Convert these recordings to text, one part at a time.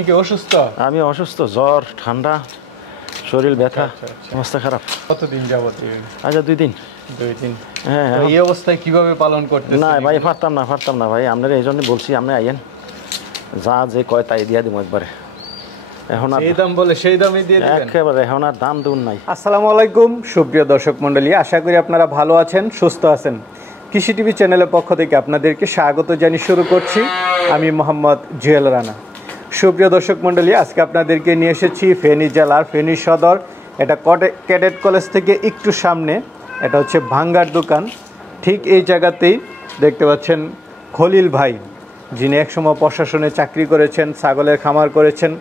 কি অসুস্থ? আমি অসুস্থ, জ্বর, ঠান্ডা, শরীর ব্যথা, অবস্থা খারাপ। কতদিন যাবত? আচ্ছা 2 দিন। 2 দিন। হ্যাঁ, এই অবস্থায় কিভাবে পালন করতেছেন? না ভাই, পারতাম না ভাই। আপনারা এই জন্য বলছি, আপনি আইয়েন, যা যে কয় তাই দিয়া দিব একবারে। এখন এই দাম বলে সেই দামই দিয়ে দিবেন একেবারে, এখন আর দাম দুন নাই। আসসালামু আলাইকুম সুপ্রিয় দর্শক মণ্ডলী, আশা করি আপনারা ভালো আছেন, সুস্থ আছেন। কৃষি টিভি চ্যানেলের পক্ষ থেকে আপনাদেরকে স্বাগত জানিয়ে শুরু করছি। আমি মোহাম্মদ জুয়েল রানা। সুপ্রিয় দর্শক মণ্ডলী, আজকে আপনাদেরকে নিয়ে এসেছি ফেনী জেলার ফেনী সদর, এটা ক্যাডেট কলেজ থেকে একটু সামনে, এটা হচ্ছে ভাঙ্গার দোকান। ঠিক এই জায়গাতেই দেখতে পাচ্ছেন খলিল ভাই, যিনি একসময় প্রশাসনে চাকরি করেছেন, ছাগলের খামার করেছেন।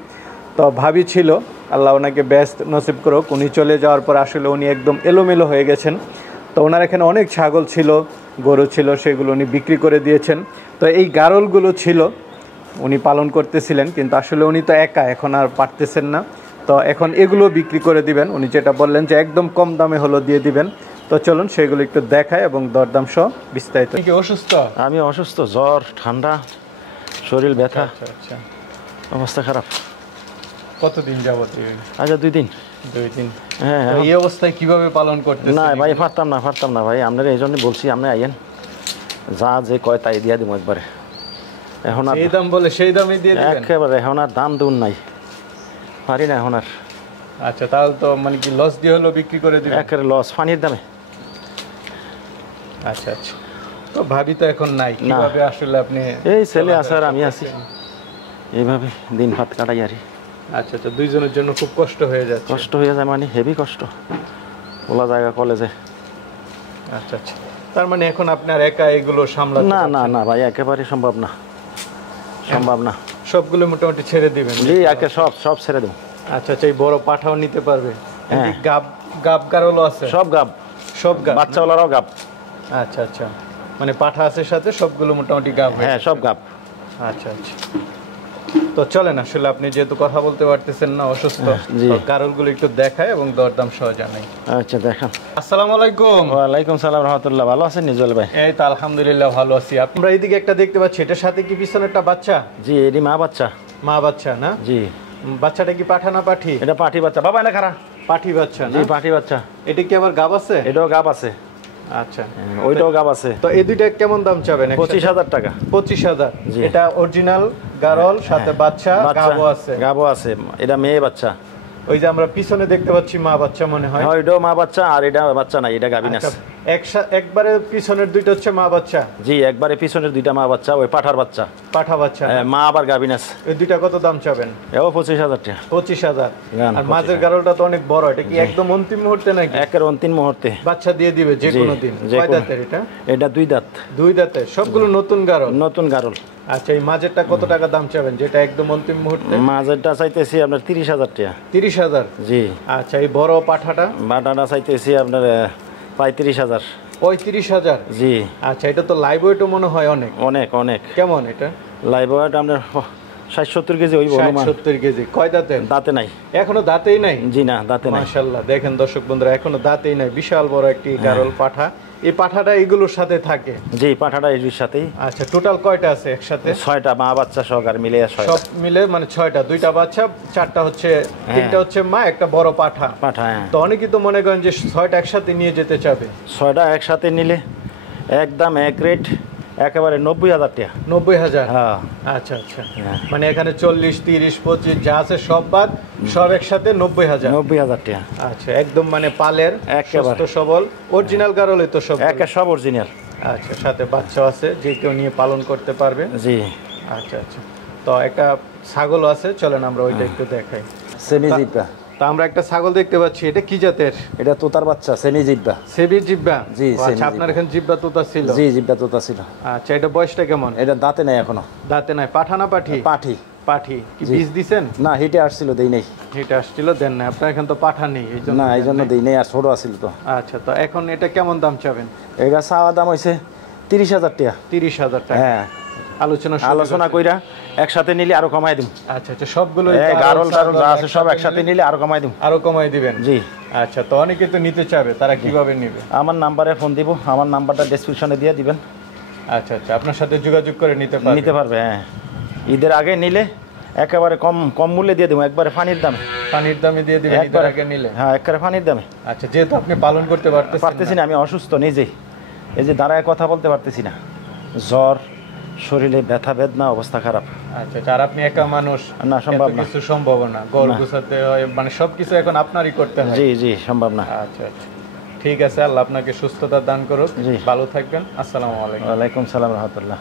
তো ভাবি ছিল, আল্লাহ ওনাকে ব্যস্ত নসিব করুক। উনি চলে যাওয়ার পর আসলে উনি একদম এলোমেলো হয়ে গেছেন। তো ওনার এখানে অনেক ছাগল ছিল, গরু ছিল, সেগুলো উনি বিক্রি করে দিয়েছেন। তো এই গারলগুলো ছিল, উনি পালন করতেছিলেন, কিন্তু আসলে উনি তো একা, এখন আর পারতেছেন না। তো এখন এগুলো বিক্রি করে দিবেন। উনি যেটা বললেন যে একদম কম দামে হলো দিয়ে দিবেন। তো চলুন সেগুলো একটু দেখায় এবং দরদাম সহ বিস্তারিত। কি অসুস্থ? আমি অসুস্থ, জ্বর, ঠান্ডা, শরীর ব্যথা, আচ্ছা, অবস্থা খারাপ। কতদিন যাবত? আচ্ছা 2 দিন। 2 দিন। হ্যাঁ, এই অবস্থায় কিভাবে পালন করতেছেন? না ভাই, পারতাম না ভাই। আপনারা এই জন্য বলছি, আপনি আইয়েন, যা যে কয় তাই দিয়া দিব একবারে। এখন আর এই দাম বলে সেই দামই দিয়ে দিবেন একেবারে, এখন আর দাম দুন নাই, পারি না এখন আর। আচ্ছা, তাহলে তো মানে কি লস দিয়ে হলো বিক্রি করে দিবেন? একেবারে লস, পানির দামে। আচ্ছা, তো ভাবি তো এখন নাই, কিভাবে আসলে আপনি? এই ছেলে আছে আর আমি আছি, এইভাবে দিন ভাত কাটাই আরি। আচ্ছা, দুইজনের জন্য খুব কষ্ট হয়ে যাচ্ছে। কষ্ট হয়ে যায় মানে হেভি কষ্ট, ওলা জায়গা কলেজে। আচ্ছা, তার মানে এখন আপনার একা এগুলো সামলাতে? না ভাই, একেবারে সম্ভব না। সবগুলো মোটামুটি ছেড়ে দিবেন? জি, একে সব ছেড়ে দেব। আচ্ছা, এই বড় পাঠাও নিতে পারবে? গাব গারলও আছে? সব গাব, বাচ্চাওয়ালারাও গাব। আচ্ছা, মানে পাঠা আছে সাথে, সবগুলো মোটামুটি গাব? হ্যাঁ, সব গাব। আচ্ছা, তো চলেন, আসলে আপনি যেহেতু কথা বলতে পারতেছেন না, অসুস্থ, গারলগুলো একটু দেখায় এবং দরদাম সহ জানাই। আচ্ছা, দেখান। আসসালামু আলাইকুম। ওয়ালাইকুম সালাম রাহমাতুল্লাহ। ভালো আছেন নিজল ভাই? এই তো আলহামদুলিল্লাহ ভালো আছি। আমরা এইদিকে একটা দেখতে পাচ্ছি, এটার সাথে কি পিছনে একটা বাচ্চা? জি, এটি মা বাচ্চা। মা বাচ্চা না? জি। বাচ্চাটা কি পাঠা না পাঠি? এটা পাঠি বাচ্চা। বাবা এনে খারা। পাঠি বাচ্চা না? জি, পাঠি বাচ্চা। এটা কি আবার গাব আছে? এটাও গাব আছে। আচ্ছা, ওইটাও গাব আছে। তো এই দুইটা কেমন দাম চাবেন? 25,000 টাকা। 25,000। এটা অরিজিনাল গারল, সাথে বাচ্চা গাবও আছে? গাবও আছে। এটা মেয়ে বাচ্চা। ওই যে আমরা পিছনে দেখতে পাচ্ছি মা বাচ্চা মনে হয়। হ্যাঁ, এটাও মা বাচ্চা, আর এটা বাচ্চা নাই, এটা গাবিন আছে। একবারে পিছনের দুইটা হচ্ছে মা বাচ্চা? জি, একবারে পিছনের দুইটা মা বাচ্চা, ওই পাঠার বাচ্চা। পাঠা বাচ্চা, মা আবার গাবিন আছে। এই দুইটা কত দাম চাবেন? এও 25,000 টাকা। 25,000। আর মাঝের গারলটা তো অনেক বড়, এটা কি একদম অন্তিম মুহূর্তে নাকি? একের অন্তিম মুহূর্তে বাচ্চা দিয়ে দিবে যে কোনো দিন? কয় দাঁতের এটা? এটা 2 দাঁত। 2 দাঁতের, সবগুলো নতুন গারল? নতুন গারল। আচ্ছা, এই মাঝেরটা কত টাকা দাম চাবেন, যেটা একদম অন্তিম মুহূর্তে? মাঝেরটা চাইতেছি আপনার 30,000 টাকা। 30,000? জি। আচ্ছা, এই বড় পাঠাটা? বাটাটা চাইতেছি আপনার 35,000। 35,000? জি। আচ্ছা, এটা তো লাইভ ওয়েটও মনে হয় অনেক। কেমন এটা লাইভ ওয়েট? আপনার 60-70 কেজি হইব। 60-70 কেজি। কয় দাঁতের? দাঁতে নাই। এখনো দাঁতেই নাই? জি না, দাঁতে নাই। মাশাআল্লাহ, দেখেন দর্শক বন্ধুরা, এখনো দাঁতেই নাই। বিশাল বড় একটি গারল পাঠা। এই পাঠাটা এগুলোর সাথে থাকে? জি, পাঠাটা এর সাথেই। আচ্ছা, টোটাল কয়টা আছে একসাথে? 6টা মা বাচ্চা সহকারে মিলে 6টা। সব মিলে মানে 6টা, 2টা বাচ্চা, 4টা হচ্ছে, 3টা হচ্ছে মা, একটা বড় পাঠা। হ্যাঁ। তো অনেকেই তো মনে করেন যে 6টা একসাথে নিয়ে যেতে চাবে। 6টা একসাথে নিলে একদম এক রেট, একেবারে 90,000 টাকা। 90,000? হ্যাঁ। আচ্ছা, মানে এখানে 40, 30, 25 যা আছে সব বাদ, সব একসাথে 90,000? 90,000 টাকা। আচ্ছা, একদম মানে পালের, সুস্থ সবল, অরিজিনাল গারলই তো সব? সব অরিজিনাল। আচ্ছা, সাথে বাচ্চা আছে, যে কেউ নিয়ে পালন করতে পারবে? জি। আচ্ছা, তো একটা ছাগল আছে, চলেন আমরা ওইটা একটু দেখাই। সেমি জিব্বা। তা আমরা একটা ছাগল দেখতে পাচ্ছি, এটা কি জাতের? এটা তোতার বাচ্চা, সেমি জিব্বা। সেমি জিব্বা? জি। আচ্ছা, আপনার এখানে জিব্বা তোতা ছিল? জি, জিব্বা তোতা ছিল। আচ্ছা, এটা বয়সটা কেমন? এটা দাঁতে নাই এখনো। দাঁতে নাই? পাঠা না পাঠি? পাঠি। কি বীজ দিছেন? না, হিটে আসছিল, দেই নাই। হিটে আসছিল, দেন না? আপনার এখানে তো পাঠা নেই, এই জন্য দেই নাই, আর ছোট আসছিল তো। আচ্ছা, তো এখন এটা কেমন দাম চাবেন? এটা চাওয়া দাম হয়েছে 30,000 টাকা। 30,000 টাকা? হ্যাঁ। আলোচনা কইরা একসাথে নিলে আরো কমাই দিম। আচ্ছা, সবগুলো গারল টারল যা আছে সব একসাথে নিলে আরো কমাই দিম। আরো কমাই দিবেন? জি। আচ্ছা, তো অনেকে তো নিতে চাবে, তারা কিভাবে নেবে? আমার নাম্বারে ফোন দিব, আমার নাম্বারটা ডেসক্রিপশনে দিয়ে দিবেন। আচ্ছা, আপনার সাথে যোগাযোগ করে নিতে পারবে? হ্যাঁ। ঈদের আগে নিলে একেবারে কম কম মূল্যে দিয়ে দেবো, একবারে পানির দামে। পানির দামে দিয়ে দিবেন ঈদের আগে নিলে? হ্যাঁ, একবারে পানির দামে। আচ্ছা, যেহেতু আপনি পালন করতে পারতেছি না, আমি অসুস্থ নিজেই, এই যে দাঁড়ায় কথা বলতে পারতেছি না, জ্বর, শরীরে ব্যথা বেদনা, অবস্থা খারাপ। আচ্ছা, আর আপনি একা মানুষ, না সম্ভব না, কিছু সম্ভব না, ঘর গুছাতে হয়, মানে সবকিছু এখন আপনারই করতে হয়। জি জি, সম্ভব না। আচ্ছা আচ্ছা, ঠিক আছে, আল্লাহ আপনাকে সুস্থতা দান করুক, ভালো থাকবেন। আসসালামু আলাইকুম। ওয়ালাইকুম সালাম রহমতুল্লাহ।